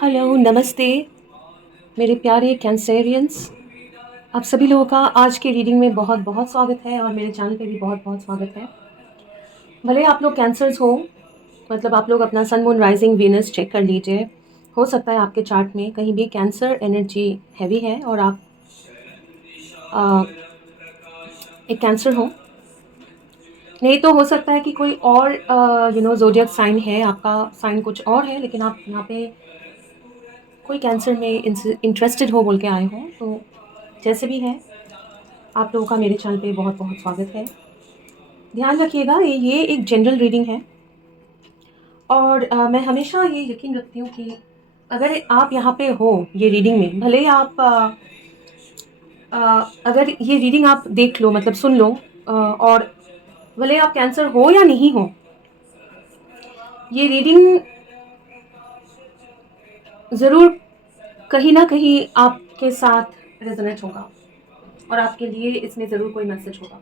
Hello, नमस्ते मेरे प्यारे कैंसेरियंस। आप सभी लोगों का आज की रीडिंग में बहुत बहुत स्वागत है और मेरे चैनल पे भी बहुत बहुत स्वागत है। भले आप लोग कैंसर्स हो, मतलब आप लोग अपना sun moon rising Venus check कर लीजिए। हो सकता है आपके चार्ट में कहीं भी कैंसर एनर्जी हैवी है और आप आ, एक कैंसर हो। नहीं तो हो सकता है कि कोई और ज़ोडिएक साइन है, आपका साइन कुछ और है, लेकिन आप यहाँ पे कोई कैंसर में इंटरेस्टेड हो बोल के आए हो। तो जैसे भी है, आप लोगों का मेरे चैनल पे बहुत बहुत स्वागत है। ध्यान रखिएगा, ये एक जनरल रीडिंग है और मैं हमेशा ये यकीन रखती हूँ कि अगर आप यहाँ पे हो ये रीडिंग में, भले आप अगर ये रीडिंग आप देख लो, मतलब सुन लो, और भले आप कैंसर हो या नहीं हो, ये रीडिंग ज़रूर कहीं ना कहीं आपके साथ रेजोनेट होगा और आपके लिए इसमें ज़रूर कोई मैसेज होगा।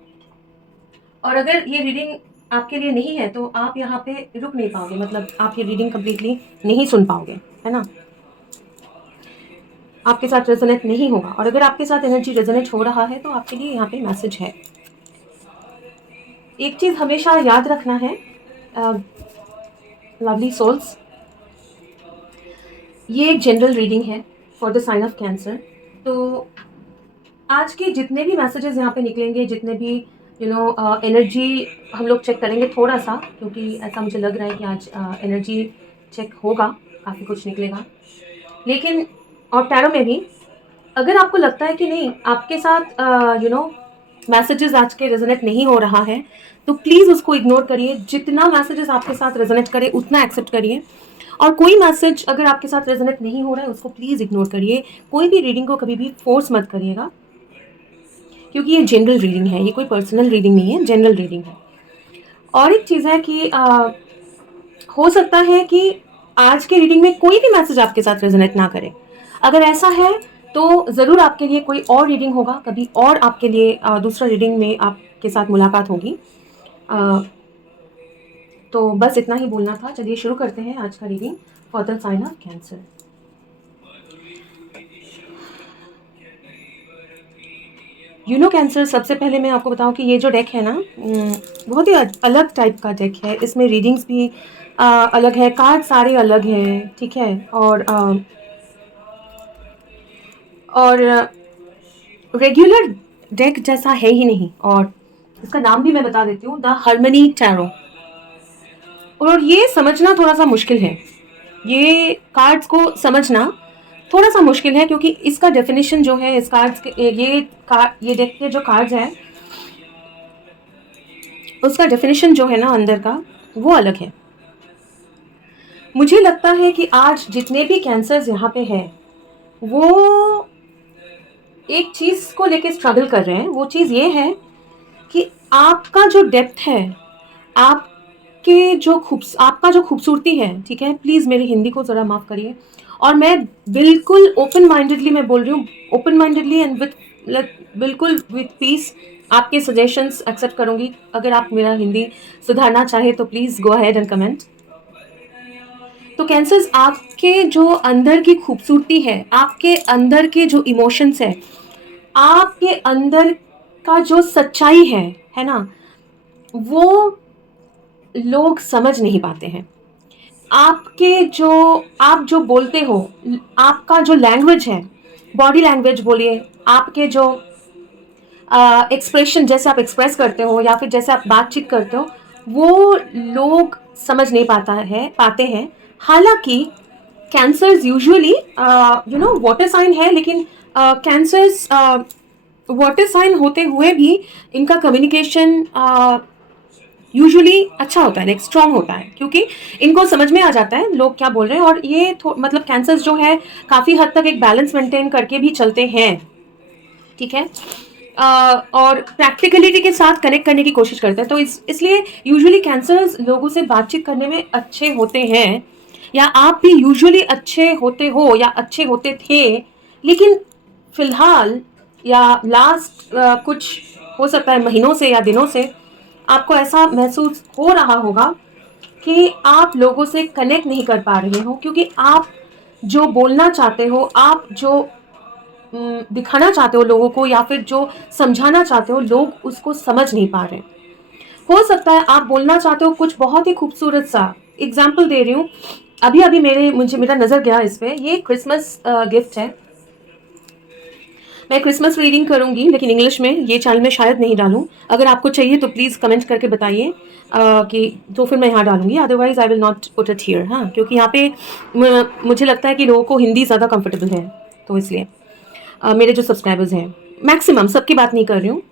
और अगर ये रीडिंग आपके लिए नहीं है तो आप यहाँ पे रुक नहीं पाओगे, मतलब आप ये रीडिंग कम्प्लीटली नहीं सुन पाओगे, है ना। आपके साथ रेजोनेट नहीं होगा, और अगर आपके साथ एनर्जी रेजोनेट हो रहा है तो आपके लिए यहाँ पे मैसेज है। एक चीज़ हमेशा याद रखना है, लवली सोल्स, ये एक जनरल रीडिंग है for the sign of Cancer. तो आज के जितने भी मैसेजेस यहाँ पे निकलेंगे, जितने भी एनर्जी हम लोग चेक करेंगे थोड़ा सा, क्योंकि ऐसा मुझे लग रहा है कि आज एनर्जी चेक होगा, काफ़ी कुछ निकलेगा। लेकिन और टैरो में भी अगर आपको लगता है कि नहीं, आपके साथ मैसेजेस आज के रेजोनेट नहीं हो रहा है, तो प्लीज़ उसको इग्नोर करिए। जितना मैसेजेस आपके साथ रेजोनेट करे उतना एक्सेप्ट करिए, और कोई मैसेज अगर आपके साथ रेजोनेट नहीं हो रहा है उसको प्लीज़ इग्नोर करिए। कोई भी रीडिंग को कभी भी फोर्स मत करिएगा, क्योंकि ये जनरल रीडिंग है, ये कोई पर्सनल रीडिंग नहीं है, जनरल रीडिंग है। और एक चीज़ है कि हो सकता है कि आज के रीडिंग में कोई भी मैसेज आपके साथ रेजोनेट ना करे। अगर ऐसा है तो ज़रूर आपके लिए कोई और रीडिंग होगा, कभी और आपके लिए दूसरा रीडिंग में आपके साथ मुलाकात होगी। तो बस इतना ही बोलना था। चलिए शुरू करते हैं आज का reading for the sign of Cancer. Cancer, सबसे पहले मैं आपको बताऊं कि ये जो डेक है ना, बहुत ही अलग टाइप का डेक है। इसमें रीडिंग्स भी अलग है, कार्ड सारे अलग हैं, ठीक है। और रेगुलर डेक जैसा है ही नहीं, और इसका नाम भी मैं बता देती हूँ, द हार्मनी टैरो। और ये समझना थोड़ा सा मुश्किल है, ये कार्ड्स को समझना थोड़ा सा मुश्किल है, क्योंकि इसका डेफिनेशन जो है, इस कार्ड्स के ये डेक के जो कार्ड्स हैं उसका डेफिनेशन जो है ना अंदर का, वो अलग है। मुझे लगता है कि आज जितने भी कैंसर्स यहाँ पे हैं वो एक चीज़ को लेके स्ट्रगल कर रहे हैं। वो चीज़ ये है कि आपका जो डेप्थ है, आपका जो खूबसूरती है, ठीक है। प्लीज़ मेरी हिंदी को ज़रा माफ़ करिए, और मैं बिल्कुल ओपन माइंडेडली मैं बोल रही हूँ, ओपन माइंडेडली एंड विथ बिल्कुल विथ पीस आपके सजेशंस एक्सेप्ट करूँगी। अगर आप मेरा हिंदी सुधारना चाहे तो please go ahead and comment. तो कैंसर्स, आपके जो अंदर की खूबसूरती है, आपके अंदर के जो इमोशंस है, आपके अंदर का जो सच्चाई है ना, वो लोग समझ नहीं पाते हैं। आप जो बोलते हो, आपका जो लैंग्वेज है, बॉडी लैंग्वेज पालिए, आपके जो एक्सप्रेशन, जैसे आप एक्सप्रेस करते हो या फिर जैसे आप बातचीत करते हो, वो लोग समझ नहीं पाते हैं। हालांकि कैंसर्स यूजुअली वाटर साइन है, लेकिन कैंसर्स वाटर साइन होते हुए भी इनका कम्युनिकेशन यूजुअली अच्छा होता है, लाइक स्ट्रांग होता है, क्योंकि इनको समझ में आ जाता है लोग क्या बोल रहे हैं। और ये मतलब कैंसर्स जो है काफ़ी हद तक एक बैलेंस मेंटेन करके भी चलते हैं, ठीक है। और प्रैक्टिकलिटी के साथ कनेक्ट करने की कोशिश करते हैं। तो इसलिए यूजुअली कैंसर्स लोगों से बातचीत करने में अच्छे होते हैं, या आप भी यूजुअली अच्छे होते हो या अच्छे होते थे। लेकिन फिलहाल या लास्ट कुछ हो सकता है महीनों से या दिनों से आपको ऐसा महसूस हो रहा होगा कि आप लोगों से कनेक्ट नहीं कर पा रहे हो, क्योंकि आप जो बोलना चाहते हो, आप जो दिखाना चाहते हो लोगों को या फिर जो समझाना चाहते हो, लोग उसको समझ नहीं पा रहे। हो सकता है आप बोलना चाहते हो कुछ बहुत ही खूबसूरत सा, एग्जाम्पल दे रही हूँ, अभी अभी मेरा नजर गया इस पे, ये क्रिसमस गिफ्ट है। मैं क्रिसमस रीडिंग करूंगी लेकिन इंग्लिश में, ये चैनल में शायद नहीं डालूं। अगर आपको चाहिए तो प्लीज कमेंट करके बताइए कि तो फिर मैं यहाँ डालूंगी, otherwise I will not put it here. हाँ, क्योंकि यहाँ पे मुझे लगता है कि लोगों को हिंदी ज़्यादा कंफर्टेबल है, तो इसलिए मेरे जो सब्सक्राइबर्स हैं, मैक्सिमम, सबकी बात नहीं कर रही हूँ।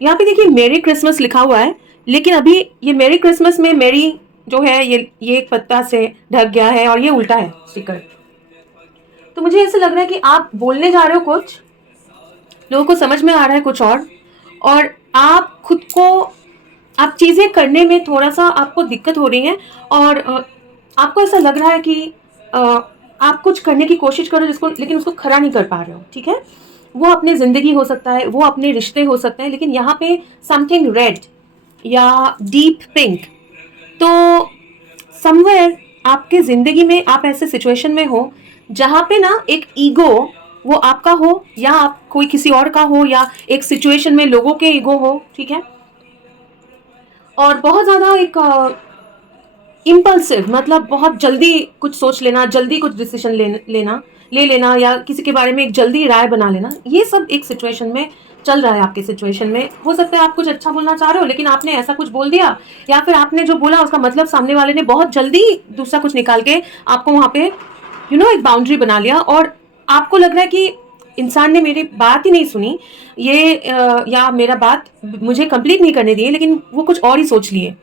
यहाँ पे देखिए मेरी क्रिसमस लिखा हुआ है, लेकिन अभी ये मेरी क्रिसमस में मेरी जो है ये एक पत्ता से ढक गया है और ये उल्टा है स्टिकर। तो मुझे ऐसा लग रहा है कि आप बोलने जा रहे हो कुछ, लोगों को समझ में आ रहा है कुछ और आप खुद को, आप चीज़ें करने में थोड़ा सा आपको दिक्कत हो रही है और आपको ऐसा लग रहा है कि अ, आप कुछ करने की कोशिश कर रहे हो जिसको, लेकिन उसको खरा नहीं कर पा रहे हो, ठीक है। वो अपनी ज़िंदगी हो सकता है, वो अपने रिश्ते हो सकते हैं, लेकिन यहाँ पे समथिंग रेड या डीप पिंक, तो समवेयर आपके ज़िंदगी में आप ऐसे सिचुएशन में हो जहाँ पे ना एक ईगो, वो आपका हो या आप कोई किसी और का हो, या एक सिचुएशन में लोगों के ईगो हो, ठीक है। और बहुत ज़्यादा एक इम्पल्सिव, मतलब बहुत जल्दी कुछ सोच लेना, जल्दी कुछ डिसीजन ले लेना या किसी के बारे में एक जल्दी राय बना लेना, ये सब एक सिचुएशन में चल रहा है। आपके सिचुएशन में हो सकता है आप कुछ अच्छा बोलना चाह रहे हो लेकिन आपने ऐसा कुछ बोल दिया, या फिर आपने जो बोला उसका मतलब सामने वाले ने बहुत जल्दी दूसरा कुछ निकाल के आपको वहां पे एक बाउंड्री बना लिया, और आपको लग रहा है कि इंसान ने मेरी बात ही नहीं सुनी, ये या मेरा बात मुझे कंप्लीट नहीं करने दिए, लेकिन वो कुछ और ही सोच लिए।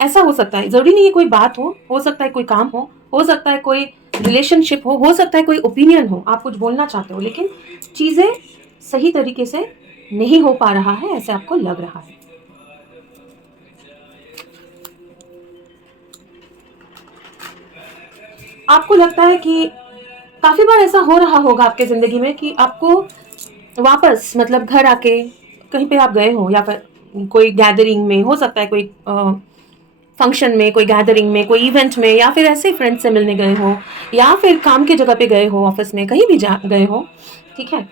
ऐसा हो सकता है, जरूरी नहीं है कोई बात हो सकता है कोई काम हो सकता है कोई रिलेशनशिप हो सकता है कोई ओपिनियन हो, आप कुछ बोलना चाहते हो लेकिन चीजें सही तरीके से नहीं हो पा रहा है, ऐसे आपको लग रहा है। आपको लगता है कि काफी बार ऐसा हो रहा होगा आपके जिंदगी में कि आपको वापस, मतलब घर आके, कहीं पे आप गए हो या फिर कोई गैदरिंग में, हो सकता है कोई फंक्शन में, कोई गैदरिंग में, कोई इवेंट में, या फिर ऐसे फ्रेंड से मिलने गए हो, या फिर काम की जगह पे गए हो, ऑफिस में कहीं भी जा गए हो, ठीक है।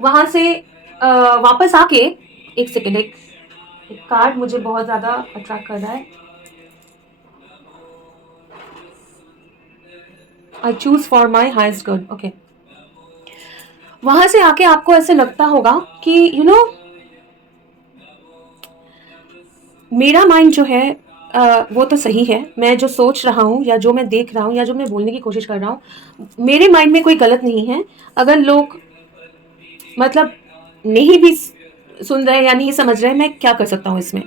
वहां से वापस आके, एक सेकेंड, एक कार्ड मुझे बहुत ज्यादा अट्रैक्ट कर रहा है। I choose for my heist good, okay. वहां से आके आपको ऐसे लगता होगा कि मेरा माइंड जो है वो तो सही है, मैं जो सोच रहा हूँ या जो मैं देख रहा हूँ या जो मैं बोलने की कोशिश कर रहा हूँ, मेरे माइंड में कोई गलत नहीं है। अगर लोग, मतलब, नहीं भी सुन रहे हैं या नहीं समझ रहे हैं, मैं क्या कर सकता हूँ इसमें।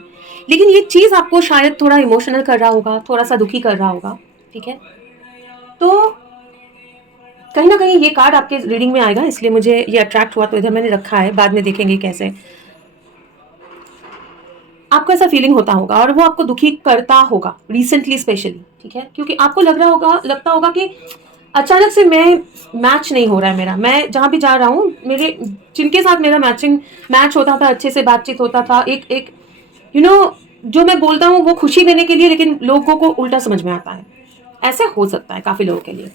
लेकिन ये चीज़ आपको शायद थोड़ा इमोशनल कर रहा होगा, थोड़ा सा दुखी कर रहा होगा, ठीक है। तो कहीं ना कहीं ये कार्ड आपके रीडिंग में आएगा, इसलिए मुझे ये अट्रैक्ट हुआ, तो इधर मैंने रखा है, बाद में देखेंगे कैसे। आपको ऐसा फीलिंग होता होगा और वो आपको दुखी करता होगा रिसेंटली स्पेशली, ठीक है, क्योंकि आपको लगता होगा कि अचानक से मैं मैच नहीं हो रहा है मेरा, मैं जहां भी जा रहा हूँ, मेरे जिनके साथ मेरा मैच होता था, अच्छे से बातचीत होता था, एक एक यू नो जो मैं बोलता हूँ वो खुशी देने के लिए, लेकिन लोगों को उल्टा समझ में आता है। ऐसे हो सकता है काफी लोगों के लिए,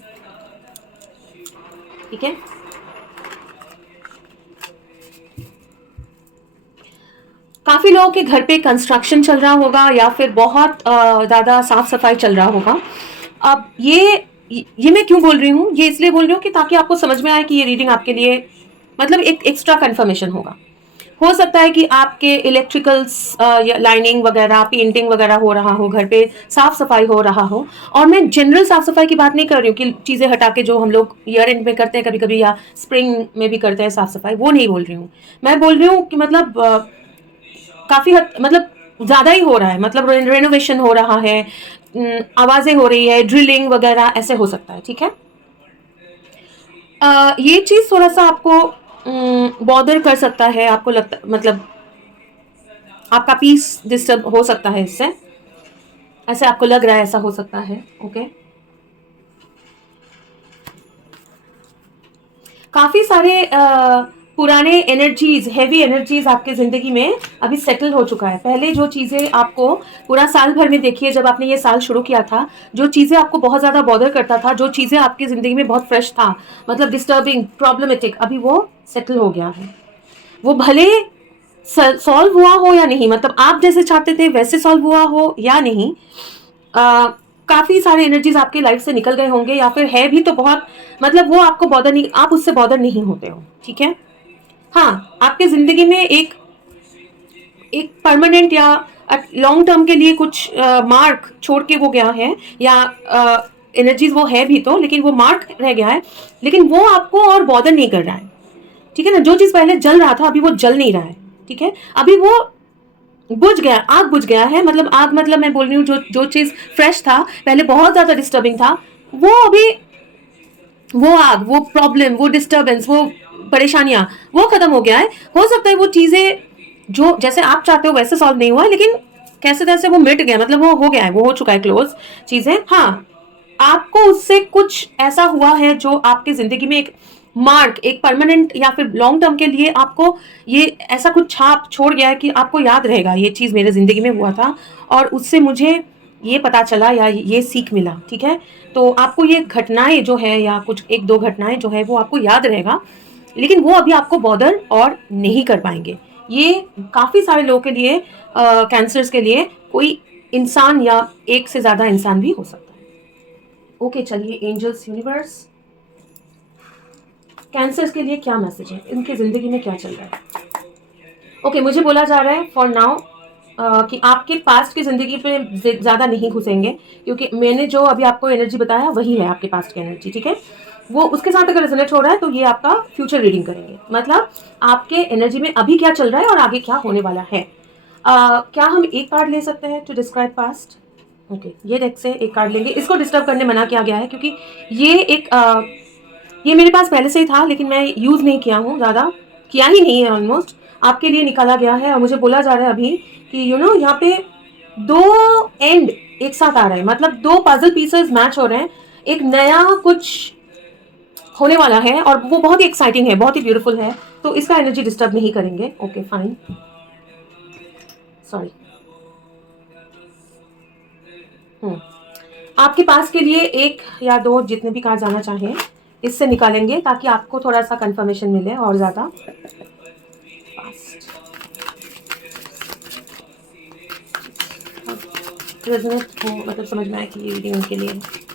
ठीक है। काफी लोगों के घर पे कंस्ट्रक्शन चल रहा होगा या फिर बहुत ज्यादा साफ सफाई चल रहा होगा। अब ये मैं क्यों बोल रही हूँ, ये इसलिए बोल रही हूँ कि ताकि आपको समझ में आए कि ये रीडिंग आपके लिए, मतलब, एक एक्स्ट्रा कंफर्मेशन होगा। हो सकता है कि आपके इलेक्ट्रिकल्स लाइनिंग वगैरह, पेंटिंग वगैरह हो रहा हो, घर पे साफ सफाई हो रहा हो। और मैं जनरल साफ सफाई की बात नहीं कर रही हूँ कि चीजें हटा के जो हम लोग ईयर एंड में करते हैं कभी कभी, या स्प्रिंग में भी करते हैं साफ सफाई, वो नहीं बोल रही हूँ। मैं बोल रही हूँ कि मतलब काफी हद, मतलब ज्यादा ही हो रहा है, मतलब रेनोवेशन हो रहा है, आवाजें हो रही है, ड्रिलिंग वगैरह, ऐसे हो सकता है, ठीक है। ये चीज थोड़ा सा आपको बॉदर कर सकता है, आपको लगता, मतलब आपका पीस डिस्टर्ब हो सकता है इससे, ऐसे आपको लग रहा है, ऐसा हो सकता है, ओके। काफी सारे पुराने एनर्जीज, हेवी एनर्जीज आपके ज़िंदगी में अभी सेटल हो चुका है। पहले जो चीज़ें आपको पूरा साल भर में, देखिए जब आपने ये साल शुरू किया था, जो चीज़ें आपको बहुत ज़्यादा बॉदर करता था, जो चीज़ें आपकी ज़िंदगी में बहुत फ्रेश था, मतलब डिस्टर्बिंग, प्रॉब्लमेटिक, अभी वो सेटल हो गया है। वो भले सॉल्व हुआ हो या नहीं, मतलब आप जैसे चाहते थे वैसे सॉल्व हुआ हो या नहीं, काफ़ी सारे एनर्जीज आपकी लाइफ से निकल गए होंगे, या फिर है भी तो बहुत, मतलब वो आपको बॉदर नहीं, आप उससे बॉदर नहीं होते हो, ठीक है। हाँ, आपके ज़िंदगी में एक एक परमानेंट या लॉन्ग टर्म के लिए कुछ मार्क छोड़ के वो गया है, या एनर्जीज वो है भी तो, लेकिन वो मार्क रह गया है, लेकिन वो आपको और बॉदर नहीं कर रहा है, ठीक है ना। जो चीज़ पहले जल रहा था अभी वो जल नहीं रहा है, ठीक है। अभी वो बुझ गया, आग बुझ गया है, मतलब आग, मतलब मैं बोल रही हूँ जो जो चीज़ फ्रेश था पहले, बहुत ज़्यादा डिस्टर्बिंग था, वो अभी, वो आग, वो प्रॉब्लम, वो डिस्टर्बेंस, वो परेशानियां, वो खत्म हो गया है। हो सकता है वो चीज़ें जो जैसे आप चाहते हो वैसे सॉल्व नहीं हुआ है, लेकिन कैसे तैसे वो मिट गया, मतलब वो हो गया है, वो हो चुका है क्लोज चीज़ें। हाँ, आपको उससे कुछ ऐसा हुआ है जो आपकी ज़िंदगी में एक मार्क, एक परमानेंट या फिर लॉन्ग टर्म के लिए आपको ये ऐसा कुछ छाप छोड़ गया है कि आपको याद रहेगा ये चीज़ मेरे ज़िंदगी में हुआ था, और उससे मुझे ये पता चला या ये सीख मिला, ठीक है। तो आपको ये घटनाएं जो है, या कुछ एक दो घटनाएं जो है, वो आपको याद रहेगा, लेकिन वो अभी आपको बॉदर और नहीं कर पाएंगे। ये काफ़ी सारे लोगों के लिए, कैंसर्स के लिए, कोई इंसान या एक से ज़्यादा इंसान भी हो सकता है। ओके, चलिए, एंजल्स, यूनिवर्स, कैंसर्स के लिए क्या मैसेज है, इनकी ज़िंदगी में क्या चल रहा है। ओके, मुझे बोला जा रहा है फॉर नाउ कि आपके पास्ट की ज़िंदगी पे ज़्यादा नहीं घुसेंगे, क्योंकि मैंने जो अभी आपको एनर्जी बताया वही है आपके पास्ट की एनर्जी, ठीक है। वो उसके साथ अगर रिजोनेट हो रहा है तो ये आपका फ्यूचर रीडिंग करेंगे, मतलब आपके एनर्जी में अभी क्या चल रहा है और आगे क्या होने वाला है। क्या हम एक कार्ड ले सकते हैं टू डिस्क्राइब पास्ट। ओके, ये डेक से एक कार्ड लेंगे। इसको डिस्टर्ब करने मना किया गया है, क्योंकि ये एक ये मेरे पास पहले से ही था, लेकिन मैं यूज़ नहीं किया हूँ, ज़्यादा किया ही नहीं है ऑलमोस्ट। आपके लिए निकाला गया है, और मुझे बोला जा रहा है अभी कि यहाँ पे दो एंड एक साथ आ रहे हैं, मतलब दो पजल पीसेस मैच हो रहे हैं, एक नया कुछ होने वाला है, और वो बहुत ही एक्साइटिंग है, बहुत ही ब्यूटीफुल है, तो इसका एनर्जी डिस्टर्ब नहीं करेंगे। Okay, fine, sorry. आपके पास के लिए एक या दो, जितने भी कार्ड आना चाहें, इससे निकालेंगे, ताकि आपको थोड़ा सा कंफर्मेशन मिले और ज़्यादा रेजोनेट हो, मतलब समझ में आए कि ये रीडिंग उनके लिए है।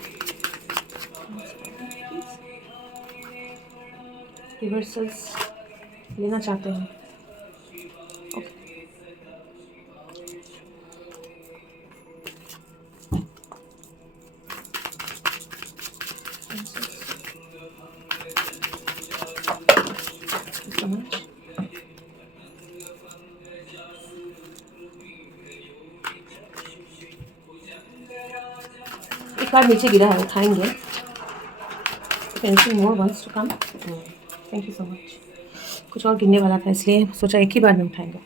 रिवर्सल्स लेना चाहते हैं। ओके, एक कार्ड नीचे गिरा है, उठाएंगे। Anything more wants to come. Thank you so much. कुछ और गिरने वाला था, इसलिए सोचा एक ही बार में उठाएंगे।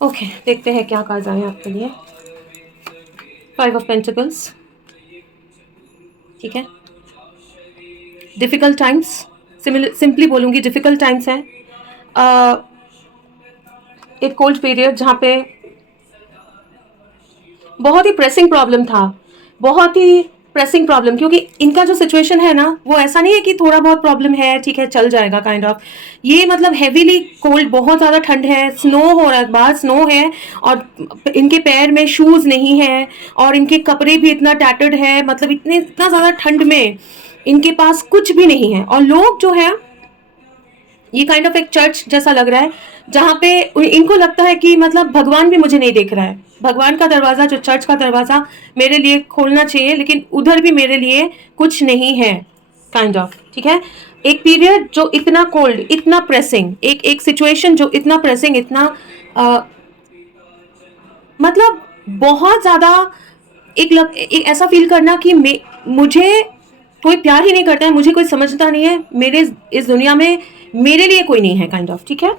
ओके, देखते हैं क्या कार्ड आए आपके लिए। 5 ऑफ पेंटिकल्स, ठीक है। डिफिकल्ट टाइम्स, सिंपली बोलूँगी डिफिकल्ट टाइम्स है। एक कोल्ड पीरियड जहाँ पे बहुत ही प्रेसिंग प्रॉब्लम था, बहुत ही प्रेसिंग प्रॉब्लम, क्योंकि इनका जो सिचुएशन है ना, वो ऐसा नहीं है कि थोड़ा बहुत प्रॉब्लम है, ठीक है चल जाएगा, काइंड ऑफ। ये मतलब हैवीली कोल्ड, बहुत ज़्यादा ठंड है, स्नो हो रहा है, बाहर स्नो है, और इनके पैर में शूज़ नहीं है, और इनके कपड़े भी इतना टैटर्ड है, मतलब इतना ज़्यादा ठंड में इनके पास कुछ भी नहीं है। और लोग जो है, ये काइंड ऑफ एक चर्च जैसा लग रहा है, जहाँ पे इनको लगता है कि मतलब भगवान भी मुझे नहीं देख रहा है, भगवान का दरवाज़ा, जो चर्च का दरवाज़ा मेरे लिए खोलना चाहिए, लेकिन उधर भी मेरे लिए कुछ नहीं है, काइंड ऑफ, ठीक है। एक पीरियड जो इतना कोल्ड, इतना प्रेसिंग, एक एक सिचुएशन जो इतना प्रेसिंग, इतना मतलब बहुत ज़्यादा, एक ऐसा फील करना कि मुझे कोई प्यार ही नहीं करता है, मुझे कोई समझता नहीं है, मेरे इस दुनिया में मेरे लिए कोई नहीं है, काइंड ऑफ, ठीक है।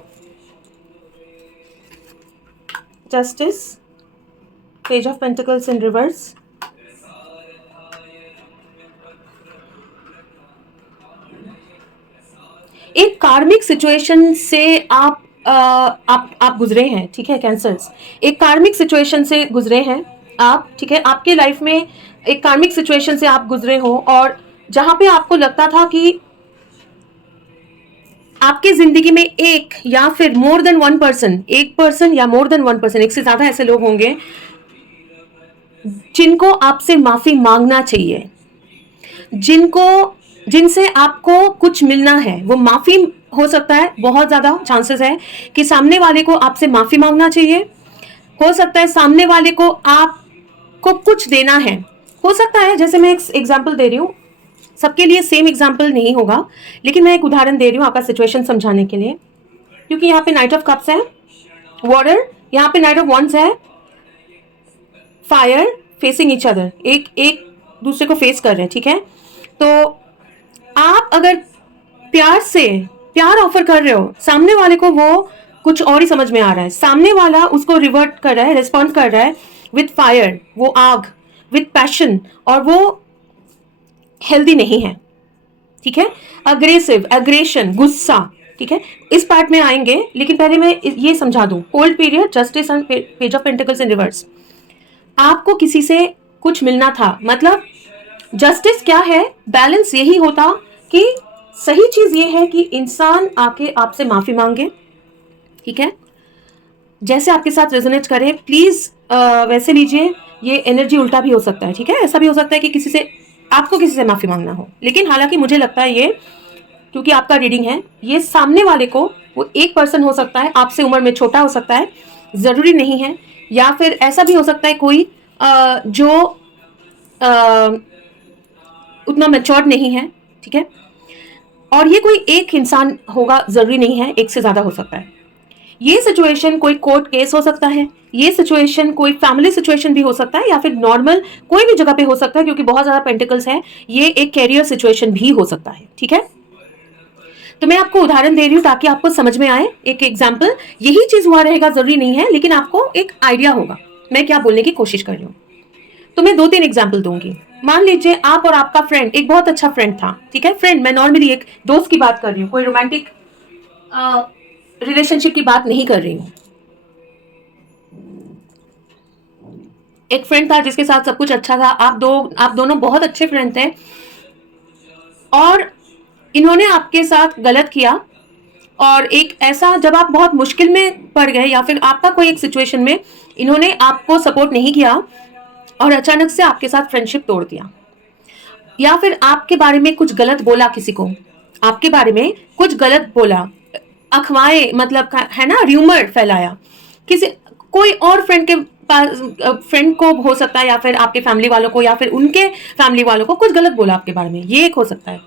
Justice, page of pentacles in reverse, एक कार्मिक सिचुएशन से आप गुजरे हैं, ठीक है कैंसर्स, एक कार्मिक सिचुएशन से गुजरे हैं आप, ठीक है, आपके लाइफ में एक कार्मिक सिचुएशन से आप गुजरे हो और जहां पे आपको लगता था कि आपकी जिंदगी में एक या फिर मोर देन वन पर्सन, एक पर्सन या मोर देन वन पर्सन, एक से ज्यादा ऐसे लोग होंगे जिनको आपसे माफी मांगना चाहिए, जिनसे आपको कुछ मिलना है। वो माफी हो सकता है, बहुत ज्यादा चांसेस है कि सामने वाले को आपसे माफी मांगना चाहिए, हो सकता है सामने वाले को आपको कुछ देना है, हो सकता है, जैसे मैं एक एग्जांपल दे रही हूँ, सबके लिए सेम एग्जांपल नहीं होगा, लेकिन मैं एक उदाहरण दे रही हूँ आपका सिचुएशन समझाने के लिए, क्योंकि यहाँ पे नाइट ऑफ कप्स है, वाटर, यहाँ पे नाइट ऑफ वंड्स है, फायर, फेसिंग ईच अदर, एक दूसरे को फेस कर रहे हैं, ठीक है। तो आप अगर प्यार ऑफर कर रहे हो, सामने वाले को वो कुछ और ही समझ में आ रहा है, सामने वाला उसको रिवर्ट कर रहा है, रिस्पॉन्ड कर रहा है विथ फायर, वो आग, विथ पैशन, और वो हेल्दी नहीं है, ठीक है। अग्रेसिव, एग्रेशन, गुस्सा, ठीक है, इस पार्ट में आएंगे, लेकिन पहले मैं ये समझा दूं, hold period, justice and page of pentacles in reverse. आपको किसी से कुछ मिलना था, मतलब जस्टिस क्या है, बैलेंस यही होता कि सही चीज ये है कि इंसान आके आपसे माफी मांगे, ठीक है, जैसे आपके साथ रेजोनेट करे, प्लीज वैसे लीजिए, ये एनर्जी उल्टा भी हो सकता है, ठीक है, ऐसा भी हो सकता है कि आपको किसी से माफी मांगना हो, लेकिन हालांकि मुझे लगता है ये, क्योंकि आपका रीडिंग है, ये सामने वाले को, वो एक पर्सन हो सकता है, आपसे उम्र में छोटा हो सकता है, जरूरी नहीं है, या फिर ऐसा भी हो सकता है कोई जो उतना मैच्योर्ड नहीं है, ठीक है, और ये कोई एक इंसान होगा, जरूरी नहीं है, एक से ज्यादा हो सकता है। ये सिचुएशन कोई कोर्ट केस हो सकता है, ये सिचुएशन कोई फैमिली सिचुएशन भी हो सकता है, या फिर नॉर्मल कोई भी जगह पे हो सकता है, क्योंकि बहुत ज्यादा पेंटिकल्स है, ये एक कैरियर सिचुएशन भी हो सकता है, ठीक है। तो मैं आपको उदाहरण दे रही हूँ ताकि आपको समझ में आए, एक एग्जाम्पल, यही चीज हुआ रहेगा जरूरी नहीं है, लेकिन आपको एक आइडिया होगा मैं क्या बोलने की कोशिश कर रही हूँ। तो मैं 2-3 एग्जाम्पल दूंगी। मान लीजिए आप और आपका फ्रेंड, एक बहुत अच्छा फ्रेंड था, ठीक है, फ्रेंड, मैं नॉर्मली एक दोस्त की बात कर रही हूँ, कोई रोमांटिक रिलेशनशिप की बात नहीं कर रही हूँ। एक फ्रेंड था जिसके साथ सब कुछ अच्छा था, आप दोनों बहुत अच्छे फ्रेंड थे, और इन्होंने आपके साथ गलत किया, और एक ऐसा, जब आप बहुत मुश्किल में पड़ गए या फिर आपका कोई एक सिचुएशन में इन्होंने आपको सपोर्ट नहीं किया और अचानक से आपके साथ फ्रेंडशिप तोड़ दिया, या फिर आपके बारे में कुछ गलत बोला, किसी को आपके बारे में कुछ गलत बोला, अफवाहें, मतलब है ना, र्यूमर फैलाया, किसी कोई और फ्रेंड के पास, फ्रेंड को हो सकता है, या फिर आपके फैमिली वालों को, या फिर उनके फैमिली वालों को कुछ गलत बोला आपके बारे में, ये एक हो सकता है।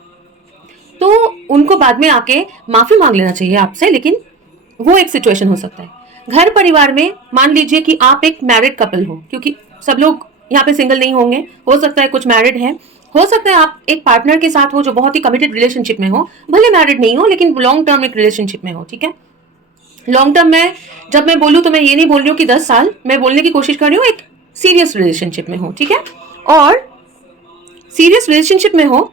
तो उनको बाद में आके माफी मांग लेना चाहिए आपसे, लेकिन वो एक सिचुएशन हो सकता है। घर परिवार में मान लीजिए कि आप एक मैरिड कपल हो, क्योंकि सब लोग यहाँ पे सिंगल नहीं होंगे, हो सकता है कुछ मैरिड है, हो सकता है आप एक पार्टनर के साथ हो जो बहुत ही कमिटेड रिलेशनशिप में हो, भले मैरिड नहीं हो लेकिन लॉन्ग टर्म एक रिलेशनशिप में हो, ठीक है। लॉन्ग टर्म में जब मैं बोलूँ तो मैं ये नहीं बोल रही हूँ कि 10 साल, मैं बोलने की कोशिश कर रही हूँ एक सीरियस रिलेशनशिप में हो, ठीक है, और सीरियस रिलेशनशिप में हो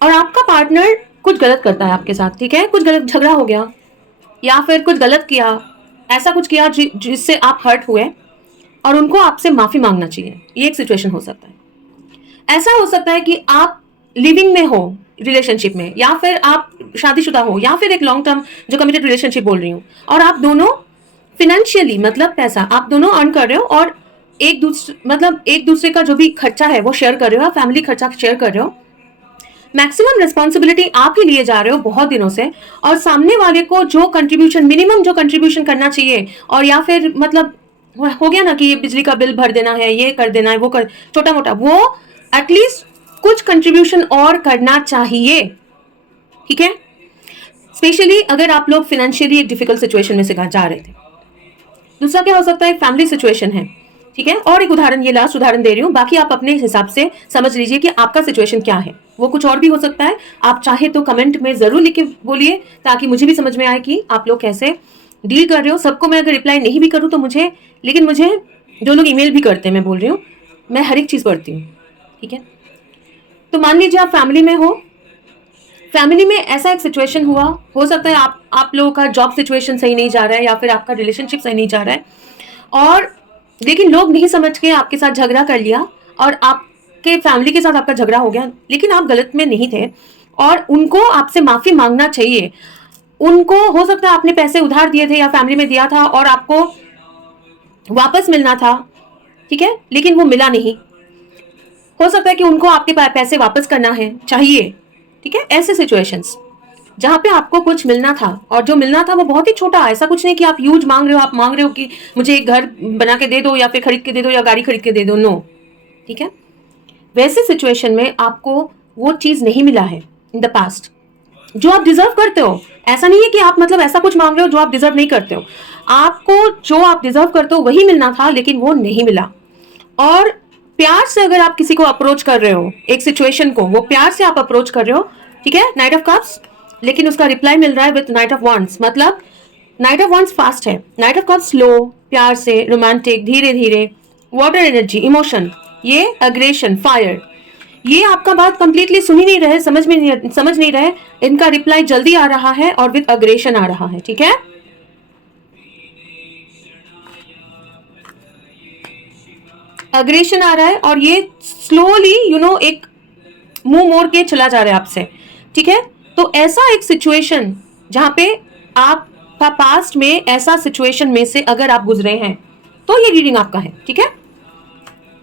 और आपका पार्टनर कुछ गलत करता है आपके साथ, ठीक है, कुछ गलत झगड़ा हो गया या फिर कुछ गलत किया, ऐसा कुछ किया जिससे आप हर्ट हुए और उनको आपसे माफी मांगना चाहिए, ये एक सिचुएशन हो सकता है। ऐसा हो सकता है कि आप लिविंग में हो रिलेशनशिप में, या फिर आप शादीशुदा हो, या फिर एक लॉन्ग टर्म जो कमिटेड रिलेशनशिप बोल रही हूँ, और आप दोनों फिनेंशियली, मतलब पैसा आप दोनों अर्न कर रहे हो और एक दूसरे का जो भी खर्चा है वो शेयर कर रहे हो, फैमिली खर्चा शेयर कर रहे हो, मैक्सिमम रिस्पॉन्सिबिलिटी आप ही लिए जा रहे हो बहुत दिनों से, और सामने वाले को जो कंट्रीब्यूशन, मिनिमम जो कंट्रीब्यूशन करना चाहिए, और या फिर मतलब हो गया ना कि ये बिजली का बिल भर देना है, ये कर देना है, वो कर, छोटा मोटा, वो एटलीस्ट कुछ कंट्रीब्यूशन और करना चाहिए, ठीक है, स्पेशली अगर आप लोग फाइनेंशियली एक डिफिकल्ट सिचुएशन में से जा रहे थे। दूसरा क्या हो सकता है, फैमिली सिचुएशन है, ठीक है, और एक उदाहरण, ये लास्ट उदाहरण दे रही हूँ, बाकी आप अपने हिसाब से समझ लीजिए कि आपका सिचुएशन क्या है, वो कुछ और भी हो सकता है। आप चाहे तो कमेंट में जरूर लिख के बोलिए ताकि मुझे भी समझ में आए कि आप लोग कैसे डील कर रहे हो। सबको मैं अगर रिप्लाई नहीं भी करूँ तो मुझे, लेकिन मुझे जो लोग ईमेल भी करते हैं, मैं बोल रही हूँ, मैं हर एक चीज़ पढ़ती हूँ, ठीक है। तो मान लीजिए आप फैमिली में हो, फैमिली में ऐसा एक सिचुएशन हुआ, हो सकता है आप लोगों का जॉब सिचुएशन सही नहीं जा रहा है या फिर आपका रिलेशनशिप सही नहीं जा रहा है, और लेकिन लोग नहीं समझ के आपके साथ झगड़ा कर लिया और आपके फैमिली के साथ आपका झगड़ा हो गया, लेकिन आप गलत में नहीं थे और उनको आपसे माफी मांगना चाहिए। उनको हो सकता है आपने पैसे उधार दिए थे या फैमिली में दिया था और आपको वापस मिलना था, ठीक है, लेकिन वो मिला नहीं। हो सकता है कि उनको आपके पैसे वापस करना है चाहिए, ठीक है। ऐसे सिचुएशंस जहां पे आपको कुछ मिलना था और जो मिलना था वो बहुत ही छोटा, ऐसा कुछ नहीं कि आप ह्यूज मांग रहे हो, आप मांग रहे हो कि मुझे एक घर बना के दे दो या फिर खरीद के दे दो या गाड़ी खरीद के दे दो, नो, ठीक है। वैसे सिचुएशन में आपको वो चीज नहीं मिला है इन द पास्ट जो आप डिजर्व करते हो। ऐसा नहीं है कि आप मतलब ऐसा कुछ मांग रहे हो जो आप डिजर्व नहीं करते हो। आपको जो आप डिजर्व करते हो वही मिलना था, लेकिन वो नहीं मिला। और प्यार से अगर आप किसी को अप्रोच कर रहे हो, एक सिचुएशन को वो प्यार से आप अप्रोच कर रहे हो, ठीक है, नाइट ऑफ कप्स, लेकिन उसका रिप्लाई मिल रहा है विद नाइट ऑफ वॉन्ड्स। मतलब नाइट ऑफ वॉन्ड्स फास्ट है, नाइट ऑफ कप्स स्लो, प्यार से, रोमांटिक, धीरे धीरे, वाटर एनर्जी, इमोशन, ये अग्रेशन, फायर। ये आपका बात कंप्लीटली सुन ही नहीं रहे, समझ नहीं रहे, इनका रिप्लाई जल्दी आ रहा है और विद अग्रेशन आ रहा है, ठीक है। अग्रेशन आ रहा है और ये स्लोली एक मुंह मोड़ के चला जा रहा है आपसे, ठीक है। तो ऐसा एक सिचुएशन जहां पे आपका पास्ट में ऐसा सिचुएशन में से अगर आप गुजरे हैं तो ये रीडिंग आपका है, ठीक है।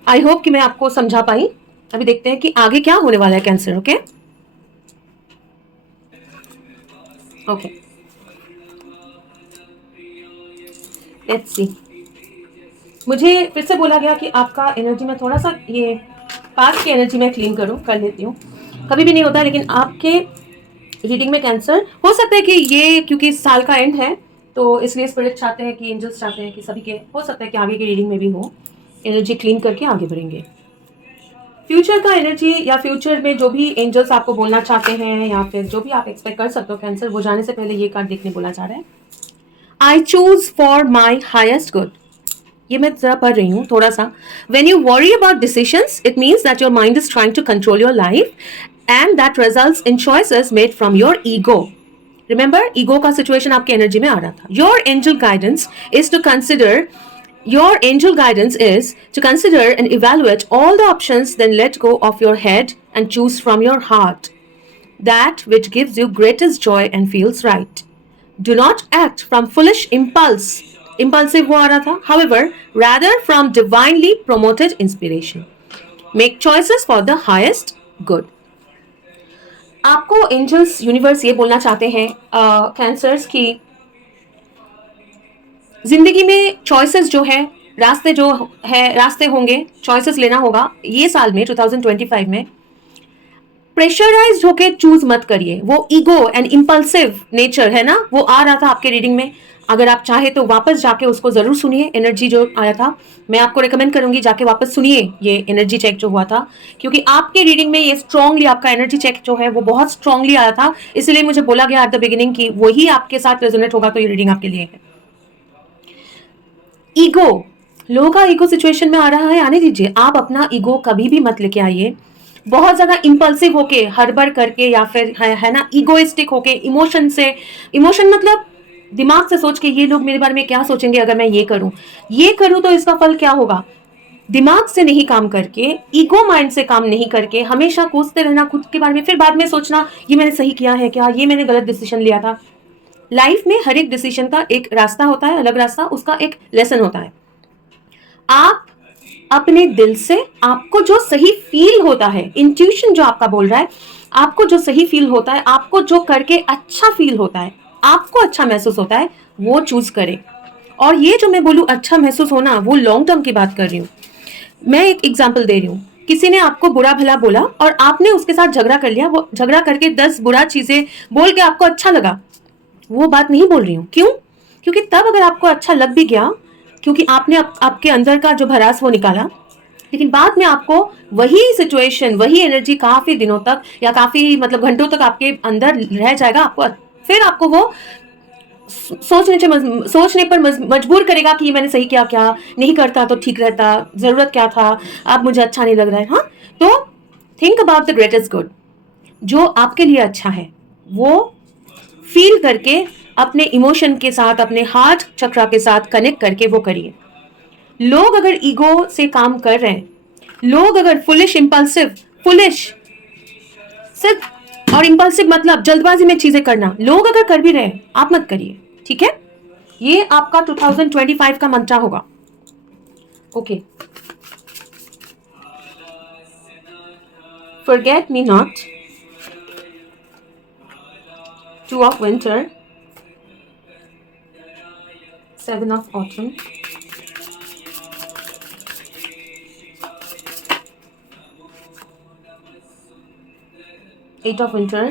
आई होप कि मैं आपको समझा पाई। अभी देखते हैं कि आगे क्या होने वाला है cancer, okay okay, let's see. मुझे फिर से बोला गया कि आपका एनर्जी में थोड़ा सा ये पास्ट की एनर्जी में क्लीन कर लेती हूँ। कभी भी नहीं होता, लेकिन आपके रीडिंग में कैंसर हो सकता है कि ये क्योंकि साल का एंड है तो इसलिए स्पिरिट चाहते हैं कि एंजल्स चाहते हैं कि सभी के हो सकता है कि आगे की रीडिंग में भी हो, एनर्जी क्लीन करके आगे बढ़ेंगे। फ्यूचर का एनर्जी या फ्यूचर में जो भी एंजल्स आपको बोलना चाहते हैं या फिर जो भी आप एक्सपेक्ट कर सकते हो कैंसर, वो जाने से पहले ये कार्ड देखने बोला जा रहा है। I choose for my highest good. ये मैं जरा पढ़ रही हूँ थोड़ा सा। When you worry about decisions, it means that your mind is trying to control your life and that results in choices made from your ego. Remember, ego का situation आपके एनर्जी में आ रहा था। Your angel guidance is to consider and evaluate all the options, then let go of your head and choose from your heart that which gives you greatest joy and feels right. Do not act from foolish impulsive वो आ रहा था, however, rather from divinely promoted inspiration. Make choices for the highest good. आपको angels universe ये बोलना चाहते हैं cancers की जिंदगी में चॉइसेस जो है, रास्ते होंगे, चॉइसेस लेना होगा ये साल में 2025 में। प्रेशराइज्ड होके चूज मत करिए। वो ईगो एंड इम्पल्सिव नेचर है ना, वो आ रहा था आपके रीडिंग में। अगर आप चाहे तो वापस जाके उसको जरूर सुनिए, एनर्जी जो आया था। मैं आपको रिकमेंड करूंगी जाके वापस सुनिए ये एनर्जी चेक जो हुआ था, क्योंकि आपके रीडिंग में ये स्ट्रांगली आपका एनर्जी चेक जो है वो बहुत स्ट्रांगली आया था। इसलिए मुझे बोला गया एट द बिगिनिंग कि वही आपके साथ रेजोनेट होगा, तो ये रीडिंग आपके लिए है। ईगो, लोगों का ईगो सिचुएशन में आ रहा है, आने दीजिए। आप अपना ईगो कभी भी मत लेके आइए बहुत ज्यादा इंपल्सिव होके, हड़बड़ करके, या फिर है ना ईगोइस्टिक होके, इमोशन मतलब दिमाग से सोच के ये लोग मेरे बारे में क्या सोचेंगे अगर मैं ये करूं तो इसका फल क्या होगा। दिमाग से नहीं काम करके, ईगो माइंड से काम नहीं करके, हमेशा कोसते रहना खुद के बारे में, फिर बाद में सोचना ये मैंने सही किया है क्या, ये मैंने गलत डिसीजन लिया था। लाइफ में हर एक डिसीजन का एक रास्ता होता है, अलग रास्ता, उसका एक लेसन होता है। आप अपने दिल से आपको जो सही फील होता है, इंट्यूशन जो आपका बोल रहा है, आपको जो सही फील होता है, आपको जो करके अच्छा फील होता है, आपको अच्छा महसूस होता है, वो चूज करें। और ये जो मैं बोलूं अच्छा महसूस होना, वो लॉन्ग टर्म की बात कर रही हूँ। मैं एक एग्जांपल दे रही हूँ। किसी ने आपको बुरा भला बोला और आपने उसके साथ झगड़ा कर लिया, वो झगड़ा करके 10 बुरा चीजें बोल के आपको अच्छा लगा, वो बात नहीं बोल रही हूँ। क्यों? क्योंकि तब अगर आपको अच्छा लग भी गया, क्योंकि आपने आपके अंदर का जो भरास वो निकाला, लेकिन बाद में आपको वही सिचुएशन, वही एनर्जी काफी दिनों तक या काफी मतलब घंटों तक आपके अंदर रह जाएगा। फिर आपको वो सोचने पर मजबूर करेगा कि मैंने सही किया, क्या नहीं करता तो ठीक रहता, जरूरत क्या था, अब मुझे अच्छा नहीं लग रहा है। हाँ, तो think about the greatest good, जो आपके लिए अच्छा है, वो फील करके अपने इमोशन के साथ, अपने हार्ट चक्रा के साथ कनेक्ट करके वो करिए। लोग अगर ईगो से काम कर रहे हैं, लोग अगर फुलिश इंपल्सिव, फुलिश सिर्फ और इंपल्सिव मतलब जल्दबाजी में चीजें करना, लोग अगर कर भी रहे हैं, आप मत करिए, ठीक है? ये आपका 2025 का मंत्र होगा। Okay, forget me not, 2 of winter, 7 of autumn, 8 of winter।